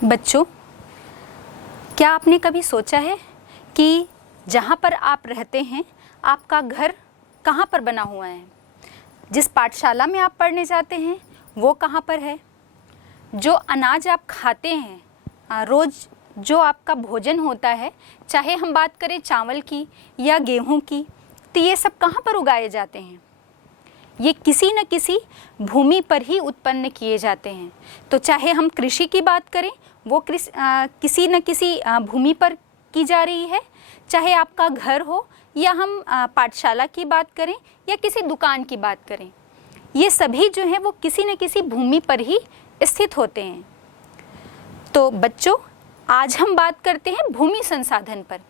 बच्चों, क्या आपने कभी सोचा है कि जहाँ पर आप रहते हैं आपका घर कहाँ पर बना हुआ है? जिस पाठशाला में आप पढ़ने जाते हैं वो कहाँ पर है? जो अनाज आप खाते हैं, रोज़ जो आपका भोजन होता है, चाहे हम बात करें चावल की या गेहूं की, तो ये सब कहाँ पर उगाए जाते हैं? ये किसी न किसी भूमि पर ही उत्पन्न किए जाते हैं। तो चाहे हम कृषि की बात करें, वो किसी न किसी भूमि पर की जा रही है, चाहे आपका घर हो या हम पाठशाला की बात करें या किसी दुकान की बात करें, ये सभी जो हैं वो किसी न किसी भूमि पर ही स्थित होते हैं। तो बच्चों, आज हम बात करते हैं भूमि संसाधन पर।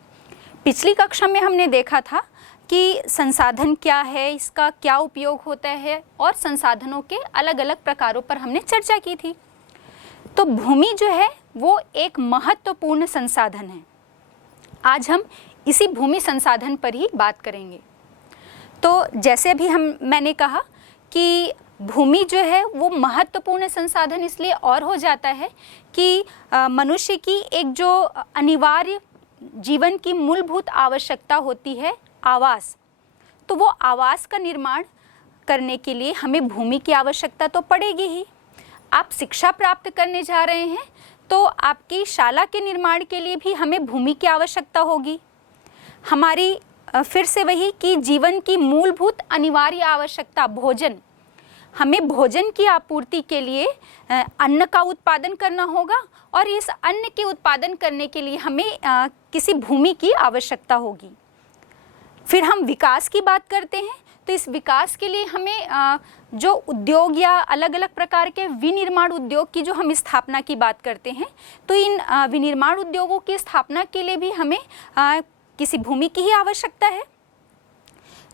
पिछली कक्षा में हमने देखा था कि संसाधन क्या है, इसका क्या उपयोग होता है और संसाधनों के अलग अलग प्रकारों पर हमने चर्चा की थी। तो भूमि जो है वो एक महत्वपूर्ण संसाधन है। आज हम इसी भूमि संसाधन पर ही बात करेंगे। तो जैसे भी मैंने कहा कि भूमि जो है वो महत्वपूर्ण संसाधन इसलिए और हो जाता है कि मनुष्य की एक जो अनिवार्य जीवन की मूलभूत आवश्यकता होती है, आवास, तो वो आवास का निर्माण करने के लिए हमें भूमि की आवश्यकता तो पड़ेगी ही। आप शिक्षा प्राप्त करने जा रहे हैं तो आपकी शाला के निर्माण के लिए भी हमें भूमि की आवश्यकता होगी। हमारी फिर से वही कि जीवन की मूलभूत अनिवार्य आवश्यकता भोजन, हमें भोजन की आपूर्ति के लिए अन्न का उत्पादन करना होगा और इस अन्न के उत्पादन करने के लिए हमें किसी भूमि की आवश्यकता होगी। फिर हम विकास की बात करते हैं तो इस विकास के लिए हमें जो उद्योग या अलग अलग प्रकार के विनिर्माण उद्योग की जो हम स्थापना की बात करते हैं, तो इन विनिर्माण उद्योगों की स्थापना के लिए भी हमें किसी भूमि की ही आवश्यकता है।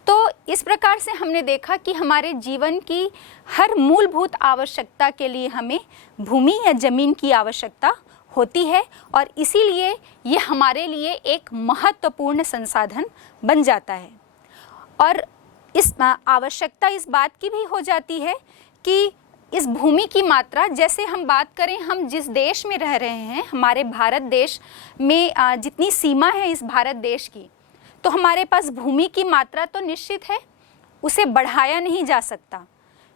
तो इस प्रकार से हमने देखा कि हमारे जीवन की हर मूलभूत आवश्यकता के लिए हमें भूमि या जमीन की आवश्यकता होती है और इसीलिए ये हमारे लिए एक महत्वपूर्ण संसाधन बन जाता है। और इस आवश्यकता इस बात की भी हो जाती है कि इस भूमि की मात्रा, जैसे हम बात करें हम जिस देश में रह रहे हैं, हमारे भारत देश में जितनी सीमा है इस भारत देश की, तो हमारे पास भूमि की मात्रा तो निश्चित है, उसे बढ़ाया नहीं जा सकता।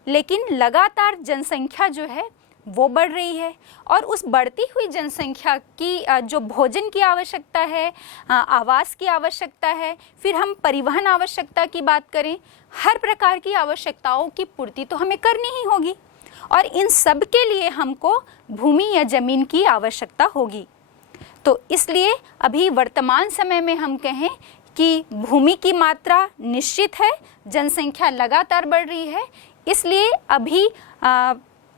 लेकिन लगातार जनसंख्या जो है वो बढ़ रही है और उस बढ़ती हुई जनसंख्या की जो भोजन की आवश्यकता है, आवास की आवश्यकता है, फिर हम परिवहन आवश्यकता की बात करें, हर प्रकार की आवश्यकताओं की पूर्ति तो हमें करनी ही होगी और इन सब के लिए हमको भूमि या जमीन की आवश्यकता होगी। तो इसलिए अभी वर्तमान समय में हम कहें कि भूमि की मात्रा निश्चित है, जनसंख्या लगातार बढ़ रही है, इसलिए अभी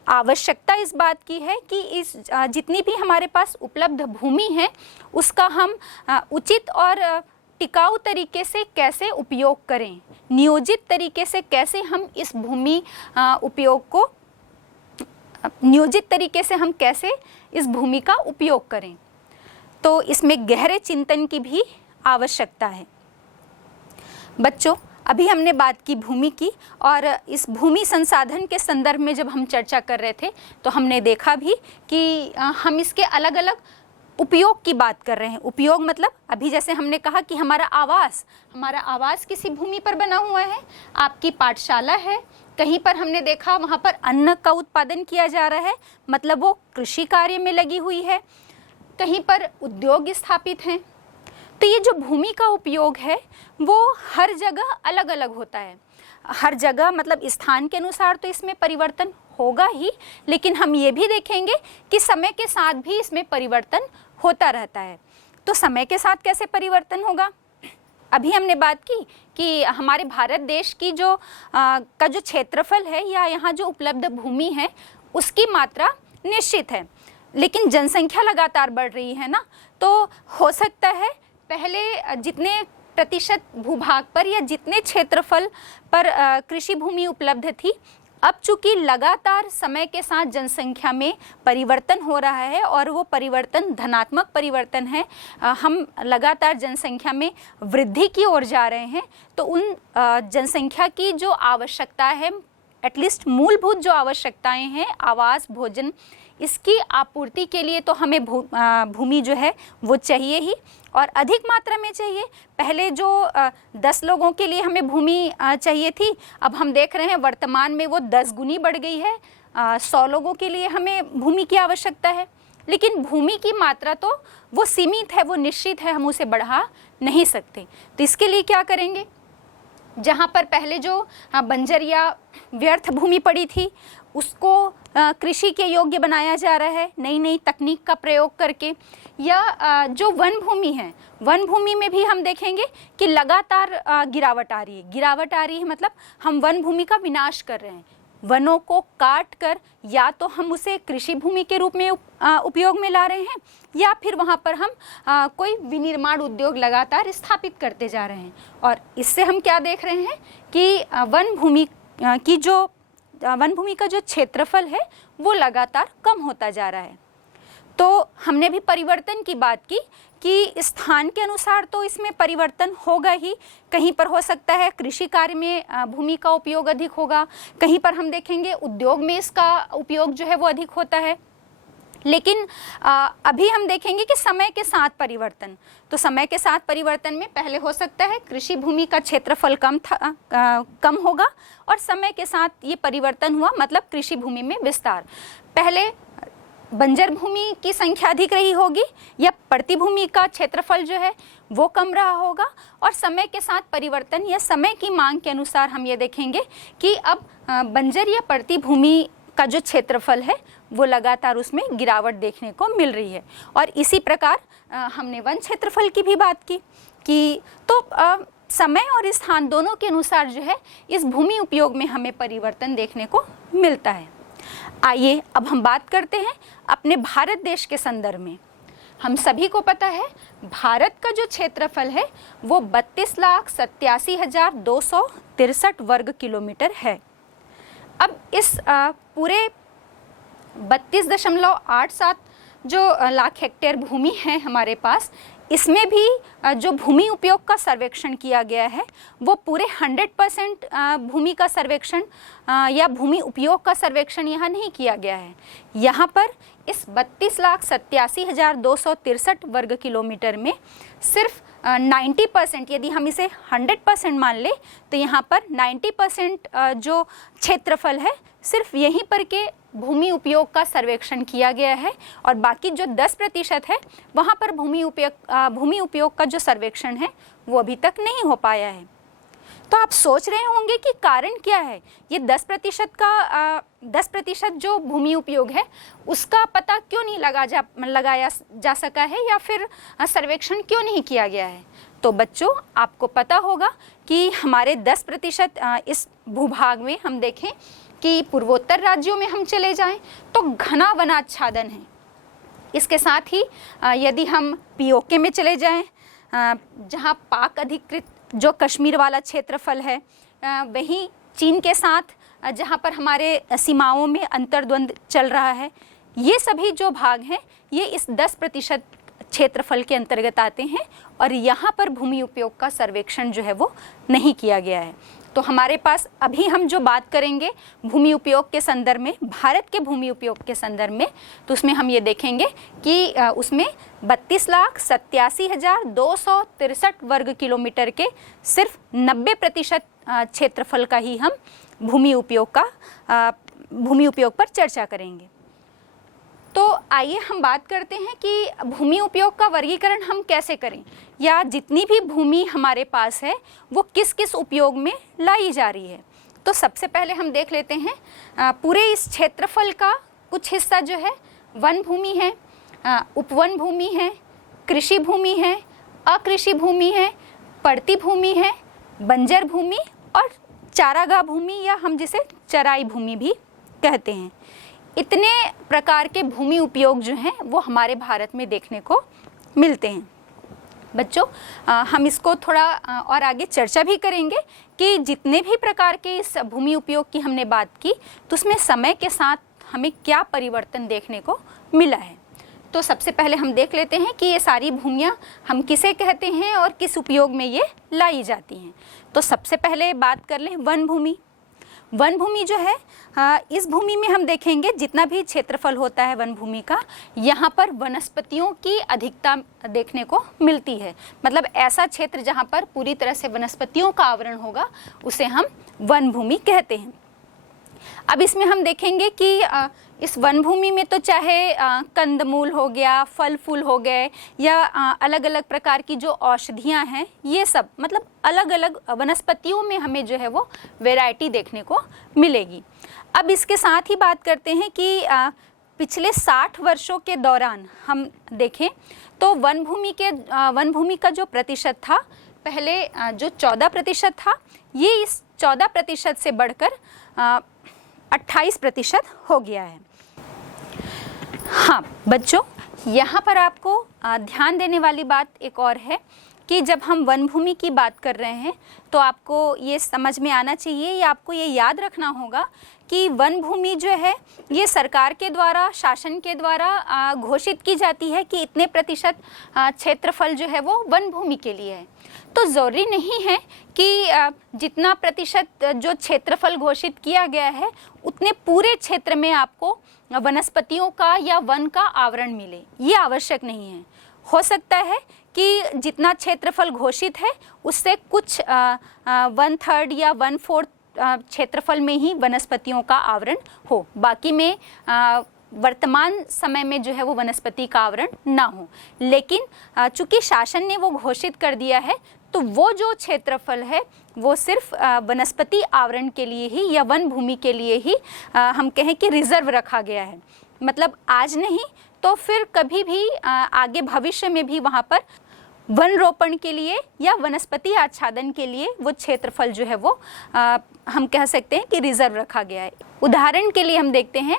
आवश्यकता इस बात की है कि इस जितनी भी हमारे पास उपलब्ध भूमि है उसका हम उचित और टिकाऊ तरीके से कैसे उपयोग करें, नियोजित तरीके से कैसे हम इस भूमि उपयोग को नियोजित तरीके से हम कैसे इस भूमि का उपयोग करें। तो इसमें गहरे चिंतन की भी आवश्यकता है। बच्चों, अभी हमने बात की भूमि की और इस भूमि संसाधन के संदर्भ में जब हम चर्चा कर रहे थे तो हमने देखा भी कि हम इसके अलग अलग उपयोग की बात कर रहे हैं। उपयोग मतलब अभी जैसे हमने कहा कि हमारा आवास किसी भूमि पर बना हुआ है, आपकी पाठशाला है, कहीं पर हमने देखा वहाँ पर अन्न का उत्पादन किया जा रहा है, मतलब वो कृषि कार्य में लगी हुई है, कहीं पर उद्योग स्थापित हैं। तो ये जो भूमि का उपयोग है वो हर जगह अलग अलग होता है। हर जगह मतलब स्थान के अनुसार तो इसमें परिवर्तन होगा ही, लेकिन हम ये भी देखेंगे कि समय के साथ भी इसमें परिवर्तन होता रहता है। तो समय के साथ कैसे परिवर्तन होगा? अभी हमने बात की कि हमारे भारत देश की का जो क्षेत्रफल है या यहाँ जो उपलब्ध भूमि है उसकी मात्रा निश्चित है, लेकिन जनसंख्या लगातार बढ़ रही है ना, तो हो सकता है पहले जितने प्रतिशत भूभाग पर या जितने क्षेत्रफल पर कृषि भूमि उपलब्ध थी, अब चूंकि लगातार समय के साथ जनसंख्या में परिवर्तन हो रहा है और वो परिवर्तन धनात्मक परिवर्तन है, हम लगातार जनसंख्या में वृद्धि की ओर जा रहे हैं, तो उन जनसंख्या की जो आवश्यकता है, एटलीस्ट मूलभूत जो आवश्यकताएं हैं, आवास, भोजन, इसकी आपूर्ति के लिए तो हमें भूमि जो है वो चाहिए ही, और अधिक मात्रा में चाहिए। पहले जो 10 लोगों के लिए हमें भूमि चाहिए थी, अब हम देख रहे हैं वर्तमान में वो 10 गुनी बढ़ गई है। 100 लोगों के लिए हमें भूमि की आवश्यकता है, लेकिन भूमि की मात्रा तो वो सीमित है, वो निश्चित है, हम उसे बढ़ा नहीं सकते। तो इसके लिए क्या करेंगे, जहाँ पर पहले जो बंजर या व्यर्थ भूमि पड़ी थी उसको कृषि के योग्य बनाया जा रहा है नई नई तकनीक का प्रयोग करके। या जो वन भूमि है, वन भूमि में भी हम देखेंगे कि लगातार गिरावट आ रही है। गिरावट आ रही है मतलब हम वन भूमि का विनाश कर रहे हैं। वनों को काट कर या तो हम उसे कृषि भूमि के रूप में उपयोग में ला रहे हैं, या फिर वहाँ पर हम कोई विनिर्माण उद्योग लगातार स्थापित करते जा रहे हैं। और इससे हम क्या देख रहे हैं कि वन भूमि का जो क्षेत्रफल है वो लगातार कम होता जा रहा है। तो हमने भी परिवर्तन की बात की कि स्थान के अनुसार तो इसमें परिवर्तन होगा ही। कहीं पर हो सकता है कृषि कार्य में भूमि का उपयोग अधिक होगा, कहीं पर हम देखेंगे उद्योग में इसका उपयोग जो है वो अधिक होता है। लेकिन अभी हम देखेंगे कि समय के साथ परिवर्तन, तो समय के साथ परिवर्तन में पहले हो सकता है कृषि भूमि का क्षेत्रफल कम होगा, और समय के साथ ये परिवर्तन हुआ मतलब कृषि भूमि में विस्तार। पहले बंजर भूमि की संख्या अधिक रही होगी, या पड़ती भूमि का क्षेत्रफल जो है वो कम रहा होगा, और समय के साथ परिवर्तन या समय की मांग के अनुसार हम ये देखेंगे कि अब बंजर या पड़ती भूमि का जो क्षेत्रफल है वो लगातार उसमें गिरावट देखने को मिल रही है। और इसी प्रकार हमने वन क्षेत्रफल की भी बात की कि तो समय और स्थान दोनों के अनुसार जो है इस भूमि उपयोग में हमें परिवर्तन देखने को मिलता है। आइए अब हम बात करते हैं अपने भारत देश के संदर्भ में। हम सभी को पता है भारत का जो क्षेत्रफल है वो 32,87,263 वर्ग किलोमीटर है। अब इस पूरे 32.87 जो लाख हेक्टेयर भूमि है हमारे पास, इसमें भी जो भूमि उपयोग का सर्वेक्षण किया गया है वो पूरे 100% भूमि का सर्वेक्षण या भूमि उपयोग का सर्वेक्षण यहाँ नहीं किया गया है। यहाँ पर इस 32,87,263 वर्ग किलोमीटर में सिर्फ 90%, यदि हम इसे 100% मान ले तो यहाँ पर 90% जो क्षेत्रफल है सिर्फ यहीं पर के भूमि उपयोग का सर्वेक्षण किया गया है, और बाकी जो 10% है वहाँ पर भूमि उपयोग का जो सर्वेक्षण है वो अभी तक नहीं हो पाया है। तो आप सोच रहे होंगे कि कारण क्या है, ये 10% जो भूमि उपयोग है उसका पता क्यों नहीं लगाया जा सका है, या फिर सर्वेक्षण क्यों नहीं किया गया है। तो बच्चों आपको पता होगा कि हमारे 10% इस भूभाग में हम देखें कि पूर्वोत्तर राज्यों में हम चले जाएं तो घना वनाच्छादन है। इसके साथ ही यदि हम पीओके में चले जाएं, जहां पाक अधिकृत जो कश्मीर वाला क्षेत्रफल है, वहीं चीन के साथ जहां पर हमारे सीमाओं में अंतर्द्वंद चल रहा है, ये सभी जो भाग हैं ये इस 10% क्षेत्रफल के अंतर्गत आते हैं, और यहाँ पर भूमि उपयोग का सर्वेक्षण जो है वो नहीं किया गया है। तो हमारे पास अभी हम जो बात करेंगे भूमि उपयोग के संदर्भ में, भारत के भूमि उपयोग के संदर्भ में, तो उसमें हम ये देखेंगे कि उसमें 32,87,263 वर्ग किलोमीटर के सिर्फ 90% क्षेत्रफल का ही हम भूमि उपयोग पर चर्चा करेंगे। तो आइए हम बात करते हैं कि भूमि उपयोग का वर्गीकरण हम कैसे करें, या जितनी भी भूमि हमारे पास है वो किस किस उपयोग में लाई जा रही है। तो सबसे पहले हम देख लेते हैं पूरे इस क्षेत्रफल का कुछ हिस्सा जो है वन भूमि है, उपवन भूमि है, कृषि भूमि है, अकृषि भूमि है, पड़ती भूमि है, बंजर भूमि और चारागाह भूमि, या हम जिसे चराई भूमि भी कहते हैं। इतने प्रकार के भूमि उपयोग जो हैं वो हमारे भारत में देखने को मिलते हैं। बच्चों हम इसको थोड़ा और आगे चर्चा भी करेंगे कि जितने भी प्रकार के इस भूमि उपयोग की हमने बात की तो उसमें समय के साथ हमें क्या परिवर्तन देखने को मिला है। तो सबसे पहले हम देख लेते हैं कि ये सारी भूमियाँ हम किसे कहते हैं और किस उपयोग में ये लाई जाती हैं। तो सबसे पहले बात कर लें वन भूमि। वन भूमि जो है, इस भूमि में हम देखेंगे जितना भी क्षेत्रफल होता है वन भूमि का, यहाँ पर वनस्पतियों की अधिकता देखने को मिलती है। मतलब ऐसा क्षेत्र जहाँ पर पूरी तरह से वनस्पतियों का आवरण होगा उसे हम वन भूमि कहते हैं। अब इसमें हम देखेंगे कि इस वन भूमि में तो चाहे कंदमूल हो गया, फल फूल हो गए, या अलग अलग प्रकार की जो औषधियाँ हैं, ये सब मतलब अलग अलग वनस्पतियों में हमें जो है वो वैरायटी देखने को मिलेगी। अब इसके साथ ही बात करते हैं कि पिछले 60 वर्षों के दौरान हम देखें तो वन भूमि का जो प्रतिशत था, पहले जो 14% था, ये इस 14% से बढ़कर 28% हो गया है। हाँ बच्चों, यहाँ पर आपको ध्यान देने वाली बात एक और है कि जब हम वन भूमि की बात कर रहे हैं तो आपको ये समझ में आना चाहिए, या आपको ये याद रखना होगा कि वन भूमि जो है ये सरकार के द्वारा, शासन के द्वारा घोषित की जाती है कि इतने प्रतिशत क्षेत्रफल जो है वो वन भूमि के लिए है। तो ज़रूरी नहीं है कि जितना प्रतिशत जो क्षेत्रफल घोषित किया गया है उतने पूरे क्षेत्र में आपको वनस्पतियों का या वन का आवरण मिले, ये आवश्यक नहीं है। हो सकता है कि जितना क्षेत्रफल घोषित है उससे कुछ 1/3 या 1/4 क्षेत्रफल में ही वनस्पतियों का आवरण हो, बाकी में वर्तमान समय में जो है वो वनस्पति का आवरण ना हो। लेकिन चूंकि शासन ने वो घोषित कर दिया है तो वो जो क्षेत्रफल है वो सिर्फ वनस्पति आवरण के लिए ही या वन भूमि के लिए ही हम कहें कि रिजर्व रखा गया है। मतलब आज नहीं तो फिर कभी भी आगे भविष्य में भी वहाँ पर वन रोपण के लिए या वनस्पति आच्छादन के लिए वो क्षेत्रफल जो है वो हम कह सकते हैं कि रिजर्व रखा गया है। उदाहरण के लिए हम देखते हैं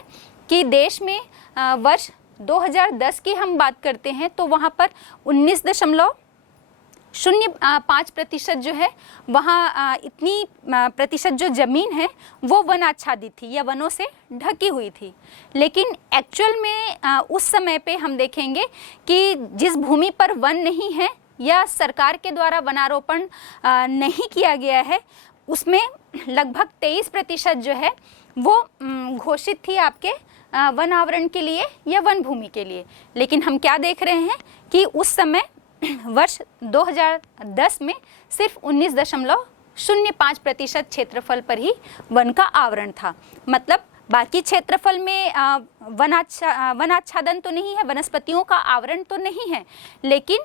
कि देश में वर्ष 2010 की हम बात करते हैं तो वहाँ पर 19.05% जो है वहाँ इतनी प्रतिशत जो ज़मीन है वो वन आच्छादित थी या वनों से ढकी हुई थी। लेकिन एक्चुअल में उस समय पे हम देखेंगे कि जिस भूमि पर वन नहीं है या सरकार के द्वारा वनारोपण नहीं किया गया है उसमें लगभग 23% जो है वो घोषित थी आपके वन आवरण के लिए या वन भूमि के लिए। लेकिन हम क्या देख रहे हैं कि उस समय वर्ष 2010 में सिर्फ 19.05% क्षेत्रफल पर ही वन का आवरण था। मतलब बाकी क्षेत्रफल में वनाच्छादन तो नहीं है, वनस्पतियों का आवरण तो नहीं है, लेकिन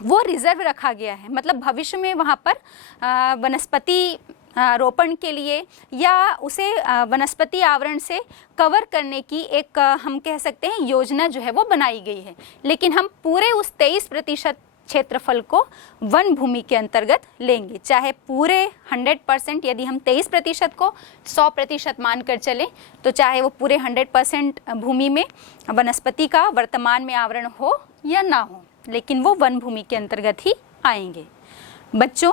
वो रिजर्व रखा गया है। मतलब भविष्य में वहाँ पर वनस्पति रोपण के लिए या उसे वनस्पति आवरण से कवर करने की एक हम कह सकते हैं योजना जो है वो बनाई गई है। लेकिन हम पूरे उस 23% क्षेत्रफल को वन भूमि के अंतर्गत लेंगे, चाहे पूरे 100%, यदि हम 23% को 100% मानकर चलें तो चाहे वो पूरे 100% भूमि में वनस्पति का वर्तमान में आवरण हो या ना हो, लेकिन वो वन भूमि के अंतर्गत ही आएंगे। बच्चों,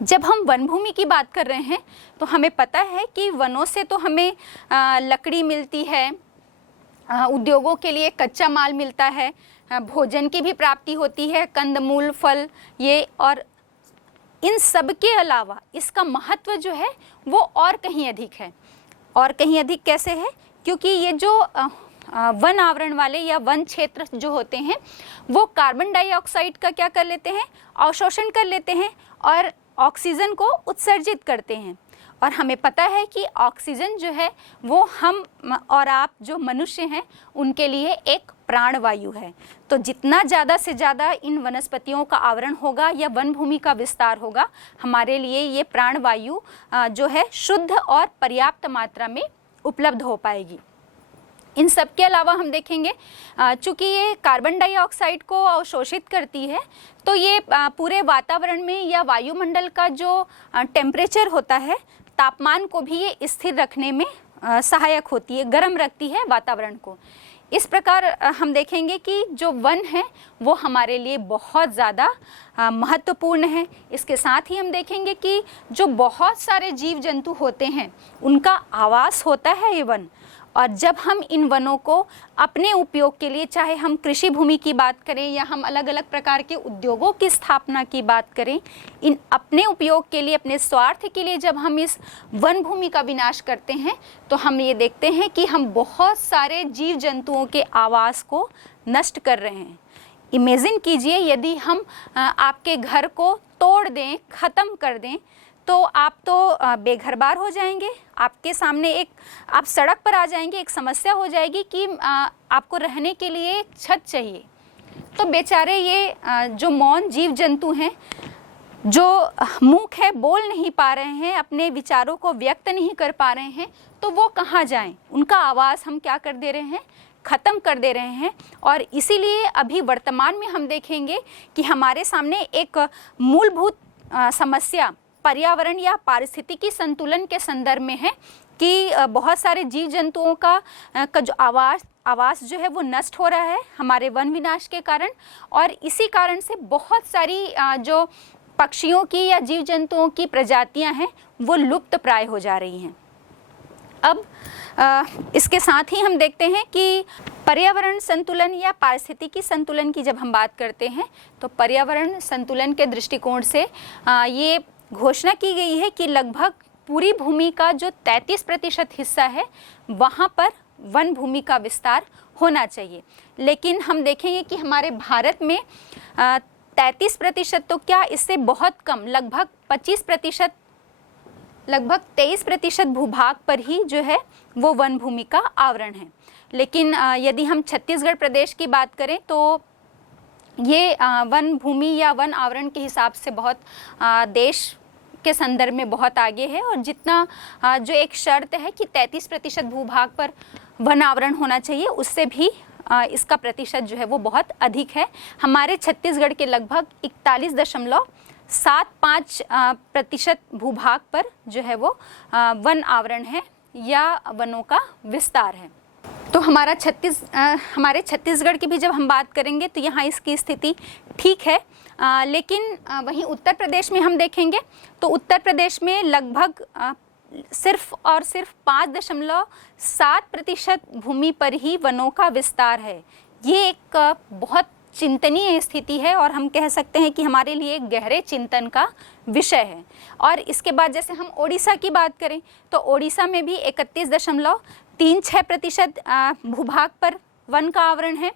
जब हम वन भूमि की बात कर रहे हैं तो हमें पता है कि वनों से तो हमें लकड़ी मिलती है, उद्योगों के लिए कच्चा माल मिलता है, भोजन की भी प्राप्ति होती है, कंदमूल, फल, ये, और इन सब के अलावा इसका महत्व जो है वो और कहीं अधिक है। और कहीं अधिक कैसे है? क्योंकि ये जो वन आवरण वाले या वन क्षेत्र जो होते हैं वो कार्बन डाइऑक्साइड का क्या कर लेते हैं? अवशोषण कर लेते हैं और ऑक्सीजन को उत्सर्जित करते हैं। और हमें पता है कि ऑक्सीजन जो है वो हम और आप जो मनुष्य हैं उनके लिए एक प्राणवायु है। तो जितना ज़्यादा से ज़्यादा इन वनस्पतियों का आवरण होगा या वन भूमि का विस्तार होगा, हमारे लिए ये प्राणवायु जो है शुद्ध और पर्याप्त मात्रा में उपलब्ध हो पाएगी। इन सब के अलावा हम देखेंगे चूँकि ये कार्बन डाइऑक्साइड को अवशोषित करती है तो ये पूरे वातावरण में या वायुमंडल का जो टेम्परेचर होता है, तापमान को भी ये स्थिर रखने में सहायक होती है, गर्म रखती है वातावरण को। इस प्रकार हम देखेंगे कि जो वन है वो हमारे लिए बहुत ज़्यादा महत्वपूर्ण है। इसके साथ ही हम देखेंगे कि जो बहुत सारे जीव जंतु होते हैं उनका आवास होता है ये वन, और जब हम इन वनों को अपने उपयोग के लिए, चाहे हम कृषि भूमि की बात करें या हम अलग अलग प्रकार के उद्योगों की स्थापना की बात करें, इन अपने उपयोग के लिए, अपने स्वार्थ के लिए जब हम इस वन भूमि का विनाश करते हैं तो हम ये देखते हैं कि हम बहुत सारे जीव जंतुओं के आवास को नष्ट कर रहे हैं। इमेजिन कीजिए यदि हम आपके घर को तोड़ दें, ख़त्म कर दें, तो आप तो बेघर-बार हो जाएंगे। आपके सामने आप सड़क पर आ जाएंगे, एक समस्या हो जाएगी कि आपको रहने के लिए एक छत चाहिए। तो बेचारे ये जो मौन जीव जंतु हैं, जो मूक है, बोल नहीं पा रहे हैं, अपने विचारों को व्यक्त नहीं कर पा रहे हैं, तो वो कहाँ जाएं? उनका आवाज़ हम क्या कर दे रहे हैं? ख़त्म कर दे रहे हैं। और इसीलिए अभी वर्तमान में हम देखेंगे कि हमारे सामने एक मूलभूत समस्या पर्यावरण या पारिस्थितिकी संतुलन के संदर्भ में है कि बहुत सारे जीव जंतुओं का जो आवास जो है वो नष्ट हो रहा है हमारे वन विनाश के कारण। और इसी कारण से बहुत सारी जो पक्षियों की या जीव जंतुओं की प्रजातियां हैं वो लुप्त प्राय हो जा रही हैं। अब इसके साथ ही हम देखते हैं कि पर्यावरण संतुलन या पारिस्थितिकी संतुलन की जब हम बात करते हैं तो पर्यावरण संतुलन के दृष्टिकोण से ये घोषणा की गई है कि लगभग पूरी भूमि का जो 33% हिस्सा है वहाँ पर वन भूमि का विस्तार होना चाहिए। लेकिन हम देखेंगे कि हमारे भारत में 33% तो क्या, इससे बहुत कम, लगभग 25%, लगभग 23% भूभाग पर ही जो है वो वन भूमि का आवरण है। लेकिन यदि हम छत्तीसगढ़ प्रदेश की बात करें तो ये वन भूमि या वन आवरण के हिसाब से बहुत देश के संदर्भ में बहुत आगे है। और जितना जो एक शर्त है कि 33% भूभाग पर वन आवरण होना चाहिए, उससे भी इसका प्रतिशत जो है वो बहुत अधिक है। हमारे छत्तीसगढ़ के लगभग 41.75% भूभाग पर जो है वो वन आवरण है या वनों का विस्तार है। तो हमारे छत्तीसगढ़ की भी जब हम बात करेंगे तो यहाँ इसकी स्थिति ठीक है। लेकिन वहीं उत्तर प्रदेश में हम देखेंगे तो उत्तर प्रदेश में लगभग सिर्फ और सिर्फ 5.7% भूमि पर ही वनों का विस्तार है। ये एक बहुत चिंतनीय स्थिति है और हम कह सकते हैं कि हमारे लिए एक गहरे चिंतन का विषय है। और इसके बाद जैसे हम ओडिशा की बात करें तो ओडिशा में भी 31.36% भूभाग पर वन का आवरण है।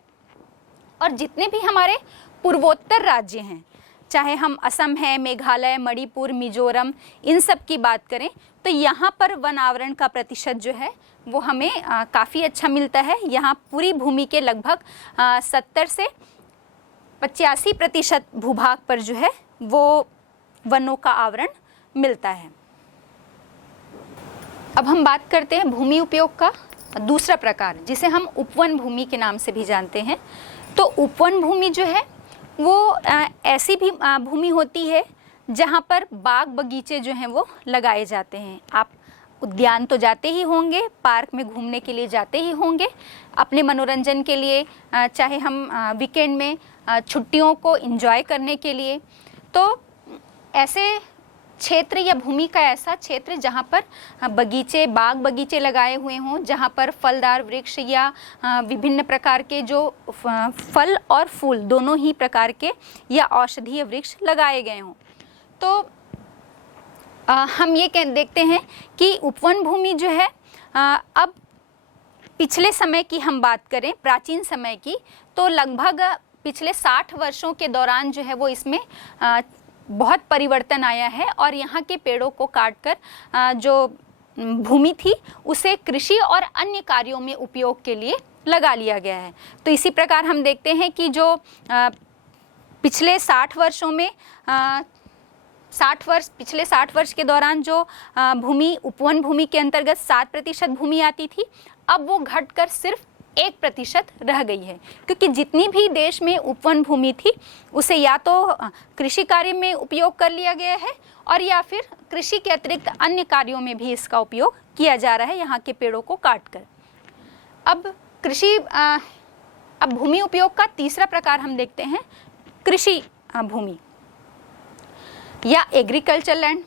और जितने भी हमारे पूर्वोत्तर राज्य हैं, चाहे हम असम है, मेघालय, मणिपुर, मिजोरम, इन सब की बात करें तो यहाँ पर वन आवरण का प्रतिशत जो है वो हमें काफ़ी अच्छा मिलता है। यहाँ पूरी भूमि के लगभग 70 से 85% भूभाग पर जो है वो वनों का आवरण मिलता है। अब हम बात करते हैं भूमि उपयोग का दूसरा प्रकार, जिसे हम उपवन भूमि के नाम से भी जानते हैं। तो उपवन भूमि जो है वो ऐसी भी भूमि होती है जहाँ पर बाग बगीचे जो हैं वो लगाए जाते हैं। आप उद्यान तो जाते ही होंगे, पार्क में घूमने के लिए जाते ही होंगे, अपने मनोरंजन के लिए, चाहे हम वीकेंड में छुट्टियों को एंजॉय करने के लिए। तो ऐसे क्षेत्र या भूमि का ऐसा क्षेत्र जहाँ पर बगीचे, बाग बगीचे लगाए हुए हों, जहाँ पर फलदार वृक्ष या विभिन्न प्रकार के जो फल और फूल दोनों ही प्रकार के या औषधीय वृक्ष लगाए गए हों। तो हम ये देखते हैं कि उपवन भूमि जो है, अब पिछले समय की हम बात करें, प्राचीन समय की, तो लगभग पिछले 60 वर्षों के दौरान जो है वो इसमें बहुत परिवर्तन आया है। और यहाँ के पेड़ों को काटकर जो भूमि थी उसे कृषि और अन्य कार्यों में उपयोग के लिए लगा लिया गया है। तो इसी प्रकार हम देखते हैं कि जो पिछले 60 वर्षों में पिछले 60 वर्ष के दौरान जो भूमि उपवन भूमि के अंतर्गत 7% भूमि आती थी, अब वो घटकर सिर्फ 1% रह गई है। क्योंकि जितनी भी देश में उपवन भूमि थी उसे या तो कृषि कार्य में उपयोग कर लिया गया है और या फिर कृषि के अतिरिक्त अन्य कार्यों में भी इसका उपयोग किया जा रहा है यहाँ के पेड़ों को काटकर। अब भूमि उपयोग का तीसरा प्रकार हम देखते हैं, कृषि भूमि या एग्रीकल्चर लैंड।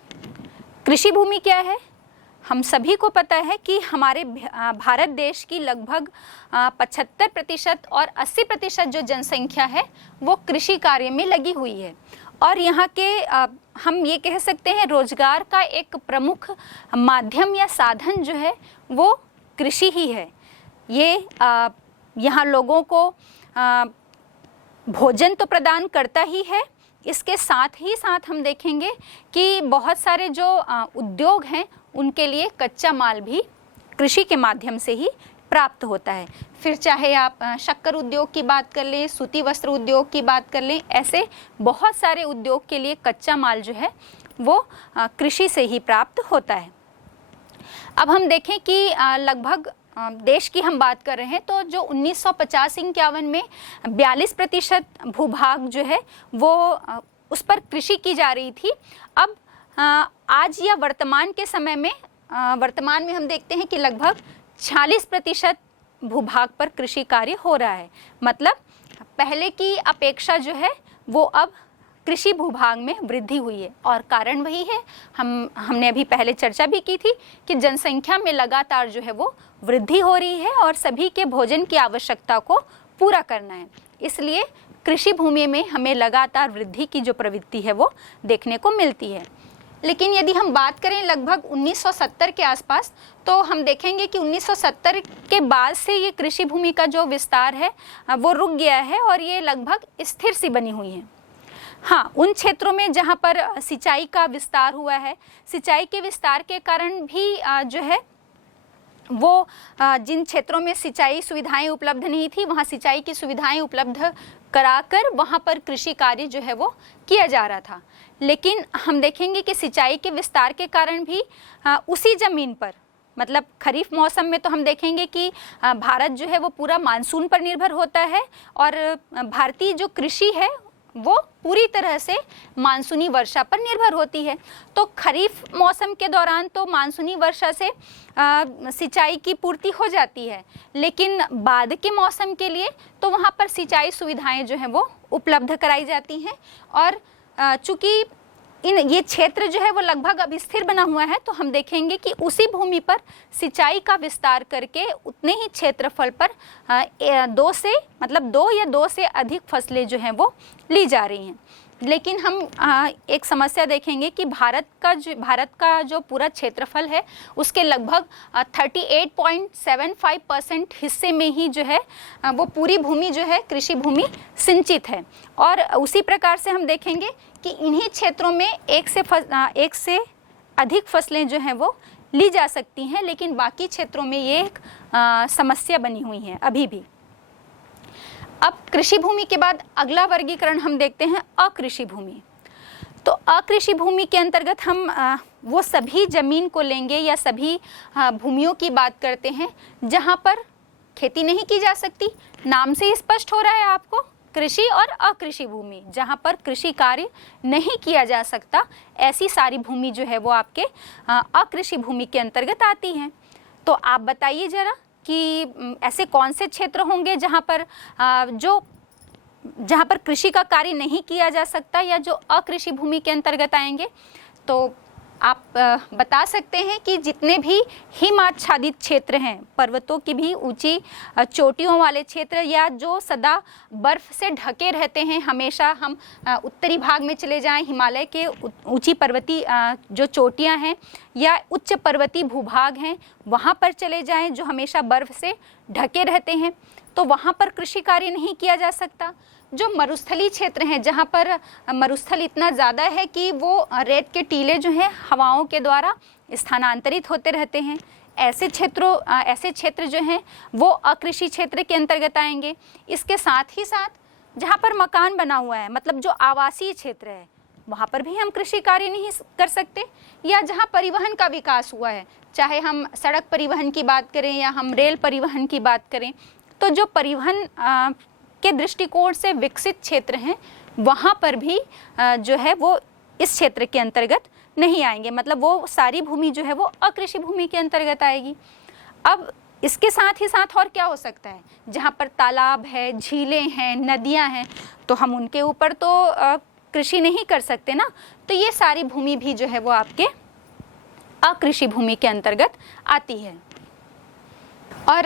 कृषि भूमि क्या है? हम सभी को पता है कि हमारे भारत देश की लगभग 75% और 80% जो जनसंख्या है वो कृषि कार्य में लगी हुई है। और यहाँ के हम ये कह सकते हैं रोजगार का एक प्रमुख माध्यम या साधन जो है वो कृषि ही है। ये यहाँ लोगों को भोजन तो प्रदान करता ही है, इसके साथ ही साथ हम देखेंगे कि बहुत सारे जो उद्योग हैं उनके लिए कच्चा माल भी कृषि के माध्यम से ही प्राप्त होता है। फिर चाहे आप शक्कर उद्योग की बात कर लें, सूती वस्त्र उद्योग की बात कर लें, ऐसे बहुत सारे उद्योग के लिए कच्चा माल जो है वो कृषि से ही प्राप्त होता है। अब हम देखें कि लगभग देश की हम बात कर रहे हैं तो जो 1950-51 में 42% भूभाग जो है वो उस पर कृषि की जा रही थी। अब आज या वर्तमान के समय में वर्तमान में हम देखते हैं कि लगभग 46% भूभाग पर कृषि कार्य हो रहा है। मतलब पहले की अपेक्षा जो है वो अब कृषि भूभाग में वृद्धि हुई है और कारण वही है, हमने अभी पहले चर्चा भी की थी कि जनसंख्या में लगातार जो है वो वृद्धि हो रही है और सभी के भोजन की आवश्यकता को पूरा करना है। इसलिए कृषि भूमि में हमें लगातार वृद्धि की जो प्रवृत्ति है वो देखने को मिलती है। लेकिन यदि हम बात करें लगभग 1970 के आसपास तो हम देखेंगे कि 1970 के बाद से ये कृषि भूमि का जो विस्तार है वो रुक गया है और ये लगभग स्थिर सी बनी हुई है। हाँ, उन क्षेत्रों में जहाँ पर सिंचाई का विस्तार हुआ है, सिंचाई के विस्तार के कारण भी जो है वो जिन क्षेत्रों में सिंचाई सुविधाएं उपलब्ध नहीं थी वहाँ सिंचाई की सुविधाएं उपलब्ध कराकर वहाँ पर कृषि कार्य जो है वो किया जा रहा था। लेकिन हम देखेंगे कि सिंचाई के विस्तार के कारण भी उसी ज़मीन पर, मतलब खरीफ मौसम में तो हम देखेंगे कि भारत जो है वो पूरा मानसून पर निर्भर होता है और भारतीय जो कृषि है वो पूरी तरह से मानसूनी वर्षा पर निर्भर होती है। तो खरीफ मौसम के दौरान तो मानसूनी वर्षा से सिंचाई की पूर्ति हो जाती है, लेकिन बाद के मौसम के लिए तो वहाँ पर सिंचाई सुविधाएं जो हैं वो उपलब्ध कराई जाती हैं। और चूँकि ये क्षेत्र जो है वो लगभग अब स्थिर बना हुआ है तो हम देखेंगे कि उसी भूमि पर सिंचाई का विस्तार करके उतने ही क्षेत्रफल पर दो या दो से अधिक फसलें जो हैं वो ली जा रही हैं। लेकिन हम एक समस्या देखेंगे कि भारत का जो पूरा क्षेत्रफल है उसके लगभग 38.75% हिस्से में ही जो है वो पूरी भूमि जो है कृषि भूमि सिंचित है। और उसी प्रकार से हम देखेंगे कि इन्हीं क्षेत्रों में एक से अधिक फसलें जो हैं वो ली जा सकती हैं, लेकिन बाकी क्षेत्रों में ये एक समस्या बनी हुई है अभी भी। अब कृषि भूमि के बाद अगला वर्गीकरण हम देखते हैं अकृषि भूमि। तो अकृषि भूमि के अंतर्गत हम वो सभी जमीन को लेंगे या सभी भूमियों की बात करते हैं जहाँ पर खेती नहीं की जा सकती। नाम से ही स्पष्ट हो रहा है आपको, कृषि और अकृषि भूमि, जहाँ पर कृषि कार्य नहीं किया जा सकता, ऐसी सारी भूमि जो है वो आपके अकृषि भूमि के अंतर्गत आती हैं। तो आप बताइए जरा कि ऐसे कौन से क्षेत्र होंगे जहाँ पर कृषि का कार्य नहीं किया जा सकता या जो अकृषि भूमि के अंतर्गत आएंगे। तो आप बता सकते हैं कि जितने भी हिम आच्छादित क्षेत्र हैं, पर्वतों की भी ऊंची चोटियों वाले क्षेत्र या जो सदा बर्फ से ढके रहते हैं, हमेशा हम उत्तरी भाग में चले जाएं, हिमालय के ऊंची पर्वतीय जो चोटियां हैं या उच्च पर्वतीय भूभाग हैं वहाँ पर चले जाएं जो हमेशा बर्फ से ढके रहते हैं, तो वहाँ पर कृषि कार्य नहीं किया जा सकता। जो मरुस्थली क्षेत्र हैं जहाँ पर मरुस्थल इतना ज़्यादा है कि वो रेत के टीले जो हैं हवाओं के द्वारा स्थानांतरित होते रहते हैं, ऐसे क्षेत्र जो हैं वो अकृषि क्षेत्र के अंतर्गत आएंगे। इसके साथ ही साथ जहाँ पर मकान बना हुआ है, मतलब जो आवासीय क्षेत्र है, वहाँ पर भी हम कृषि कार्य नहीं कर सकते। या जहाँ परिवहन का विकास हुआ है, चाहे हम सड़क परिवहन की बात करें या हम रेल परिवहन की बात करें, तो जो परिवहन के दृष्टिकोण से विकसित क्षेत्र हैं वहाँ पर भी जो है वो इस क्षेत्र के अंतर्गत नहीं आएंगे, मतलब वो सारी भूमि जो है वो अकृषि भूमि के अंतर्गत आएगी। अब इसके साथ ही साथ और क्या हो सकता है, जहाँ पर तालाब है, झीलें हैं, नदियाँ हैं, तो हम उनके ऊपर तो कृषि नहीं कर सकते ना, तो ये सारी भूमि भी जो है वो आपके अकृषि भूमि के अंतर्गत आती है। और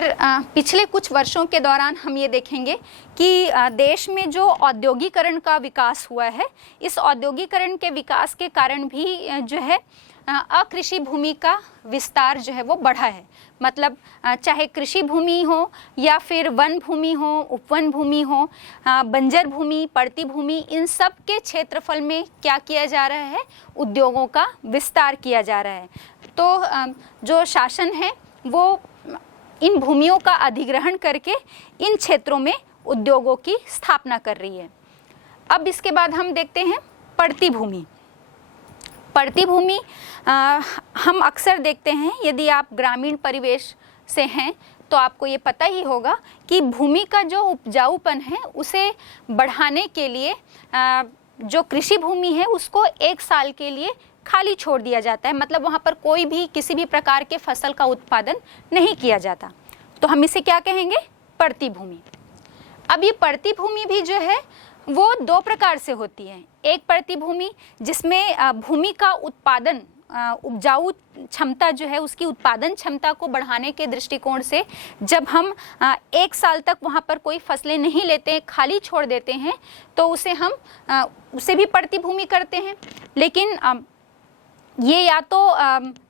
पिछले कुछ वर्षों के दौरान हम ये देखेंगे कि देश में जो औद्योगिकरण का विकास हुआ है, इस औद्योगिकरण के विकास के कारण भी जो है अकृषि भूमि का विस्तार जो है वो बढ़ा है। मतलब चाहे कृषि भूमि हो या फिर वन भूमि हो, उपवन भूमि हो, बंजर भूमि, पड़ती भूमि, इन सब के क्षेत्रफल में क्या किया जा रहा है, उद्योगों का विस्तार किया जा रहा है। तो जो शासन है वो इन भूमियों का अधिग्रहण करके इन क्षेत्रों में उद्योगों की स्थापना कर रही है। अब इसके बाद हम देखते हैं पड़ती भूमि। पड़ती भूमि हम अक्सर देखते हैं, यदि आप ग्रामीण परिवेश से हैं तो आपको ये पता ही होगा कि भूमि का जो उपजाऊपन है उसे बढ़ाने के लिए जो कृषि भूमि है उसको 1 साल के लिए खाली छोड़ दिया जाता है। मतलब वहाँ पर कोई भी किसी भी प्रकार के फसल का उत्पादन नहीं किया जाता। तो हम इसे क्या कहेंगे, पड़ती भूमि। अब ये पड़ती भूमि भी जो है वो 2 प्रकार से होती है। एक पड़ती भूमि जिसमें भूमि का उत्पादन, उपजाऊ क्षमता जो है उसकी उत्पादन क्षमता को बढ़ाने के दृष्टिकोण से जब हम 1 साल तक वहाँ पर कोई फसलें नहीं लेते हैं, खाली छोड़ देते हैं, तो उसे भी पड़ती भूमि करते हैं। लेकिन ये या तो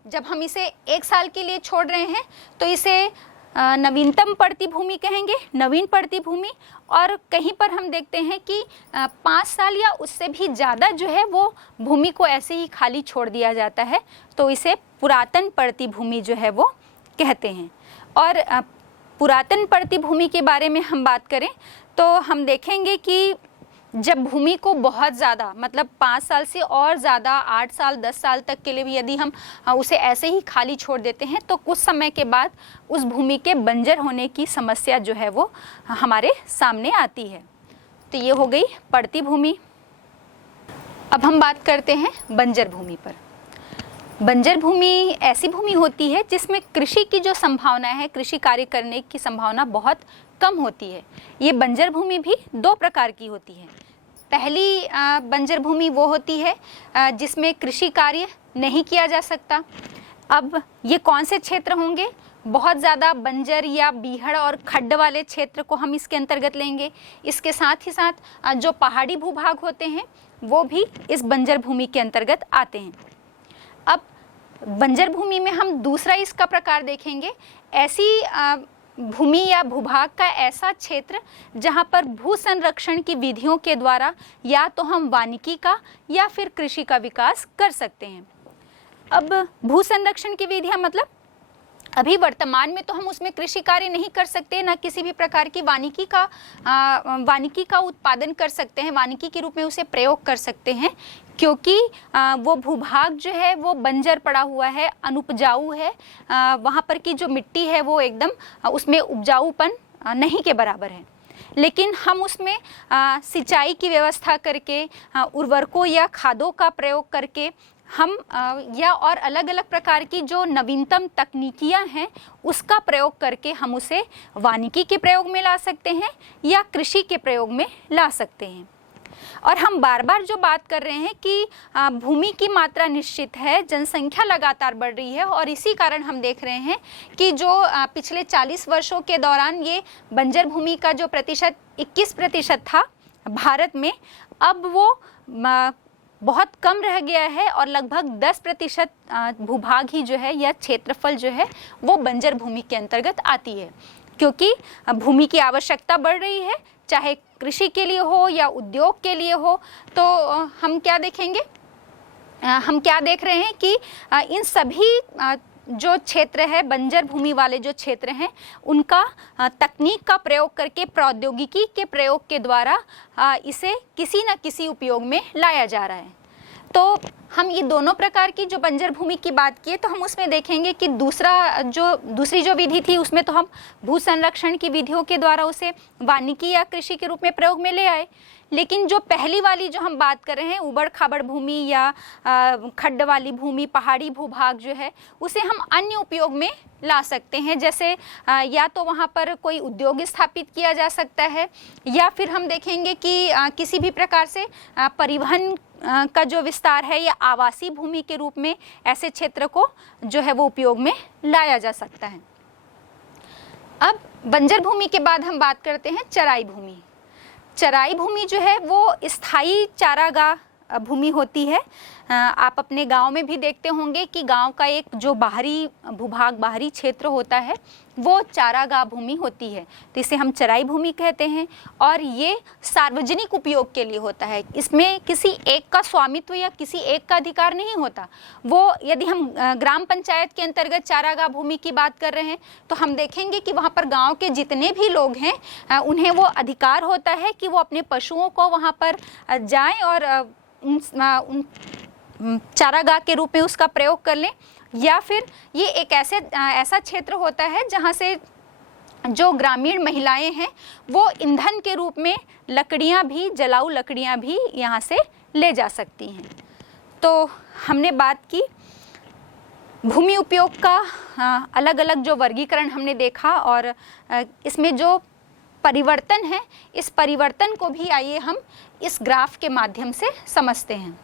जब हम इसे 1 साल के लिए छोड़ रहे हैं तो इसे नवीनतम पड़ती भूमि कहेंगे, नवीन पड़ती भूमि। और कहीं पर हम देखते हैं कि 5 साल या उससे भी ज़्यादा जो है वो भूमि को ऐसे ही खाली छोड़ दिया जाता है, तो इसे पुरातन पड़ती भूमि जो है वो कहते हैं। और पुरातन पड़ती भूमि के बारे में हम बात करें तो हम देखेंगे कि जब भूमि को बहुत ज़्यादा, मतलब 5 साल से और ज़्यादा, 8 साल 10 साल तक के लिए भी यदि हम उसे ऐसे ही खाली छोड़ देते हैं तो कुछ समय के बाद उस भूमि के बंजर होने की समस्या जो है वो हमारे सामने आती है। तो ये हो गई पड़ती भूमि। अब हम बात करते हैं बंजर भूमि पर। बंजर भूमि ऐसी भूमि होती है जिसमें कृषि की जो संभावना है, कृषि कार्य करने की संभावना बहुत कम होती है। ये बंजर भूमि भी 2 प्रकार की होती है। पहली बंजर भूमि वो होती है जिसमें कृषि कार्य नहीं किया जा सकता। अब ये कौन से क्षेत्र होंगे, बहुत ज़्यादा बंजर या बीहड़ और खड्ड वाले क्षेत्र को हम इसके अंतर्गत लेंगे। इसके साथ ही साथ जो पहाड़ी भूभाग होते हैं वो भी इस बंजर भूमि के अंतर्गत आते हैं। अब बंजर भूमि में हम दूसरा इसका प्रकार देखेंगे, ऐसी भूमि या भूभाग का ऐसा क्षेत्र जहाँ पर भू संरक्षण की विधियों के द्वारा या तो हम वानिकी का या फिर कृषि का विकास कर सकते हैं। अब भू संरक्षण की विधियाँ मतलब अभी वर्तमान में तो हम उसमें कृषि कार्य नहीं कर सकते, ना किसी भी प्रकार की वानिकी का उत्पादन कर सकते हैं, वानिकी के रूप में उसे प्रयोग कर सकते हैं, क्योंकि वो भूभाग जो है वो बंजर पड़ा हुआ है, अनुपजाऊ है। वहाँ पर की जो मिट्टी है वो एकदम उसमें उपजाऊपन नहीं के बराबर है। लेकिन हम उसमें सिंचाई की व्यवस्था करके, उर्वरकों या खादों का प्रयोग करके हम या और अलग अलग प्रकार की जो नवीनतम तकनीकियां हैं उसका प्रयोग करके हम उसे वानिकी के प्रयोग में ला सकते हैं या कृषि के प्रयोग में ला सकते हैं। और हम बार बार जो बात कर रहे हैं कि भूमि की मात्रा निश्चित है, जनसंख्या लगातार बढ़ रही है, और इसी कारण हम देख रहे हैं कि जो पिछले 40 वर्षों के दौरान ये बंजर भूमि का जो प्रतिशत 21% था भारत में, अब वो बहुत कम रह गया है और लगभग 10% भूभाग ही जो है या क्षेत्रफल जो है वो बंजर भूमि के अंतर्गत आती है, क्योंकि भूमि की आवश्यकता बढ़ रही है, चाहे कृषि के लिए हो या उद्योग के लिए हो। तो हम क्या देखेंगे, हम क्या देख रहे हैं कि इन सभी जो क्षेत्र है, बंजर भूमि वाले जो क्षेत्र हैं, उनका तकनीक का प्रयोग करके, प्रौद्योगिकी के प्रयोग के द्वारा इसे किसी न किसी उपयोग में लाया जा रहा है। तो हम ये दोनों प्रकार की जो बंजर भूमि की बात किए तो हम उसमें देखेंगे कि दूसरी जो विधि थी उसमें तो हम भू संरक्षण की विधियों के द्वारा उसे वानिकी या कृषि के रूप में प्रयोग में ले आए। लेकिन जो पहली वाली जो हम बात कर रहे हैं, उबड़ खाबड़ भूमि या खड्ड वाली भूमि, पहाड़ी भूभाग जो है, उसे हम अन्य उपयोग में ला सकते हैं। जैसे या तो वहाँ पर कोई उद्योग स्थापित किया जा सकता है, या फिर हम देखेंगे कि किसी भी प्रकार से परिवहन का जो विस्तार है या आवासीय भूमि के रूप में ऐसे क्षेत्र को जो है वो उपयोग में लाया जा सकता है। अब बंजर भूमि के बाद हम बात करते हैं चराई भूमि। चराई भूमि जो है वो स्थायी चारागाह भूमि होती है। आप अपने गांव में भी देखते होंगे कि गांव का एक जो बाहरी भूभाग, बाहरी क्षेत्र होता है, वो चारागाह भूमि होती है, तो इसे हम चराई भूमि कहते हैं। और ये सार्वजनिक उपयोग के लिए होता है, इसमें किसी एक का स्वामित्व या किसी एक का अधिकार नहीं होता। वो यदि हम ग्राम पंचायत के अंतर्गत चारागाह भूमि की बात कर रहे हैं, तो हम देखेंगे कि वहाँ पर गांव के जितने भी लोग हैं उन्हें वो अधिकार होता है कि वो अपने पशुओं को वहाँ पर जाएं और उन चारागाह के रूप में उसका प्रयोग कर लें। या फिर ये एक ऐसा क्षेत्र होता है जहाँ से जो ग्रामीण महिलाएं हैं वो ईंधन के रूप में लकड़ियाँ भी, जलाऊ लकड़ियाँ भी यहाँ से ले जा सकती हैं। तो हमने बात की भूमि उपयोग का, अलग अलग जो वर्गीकरण हमने देखा, और इसमें जो परिवर्तन है, इस परिवर्तन को भी आइए हम इस ग्राफ के माध्यम से समझते हैं।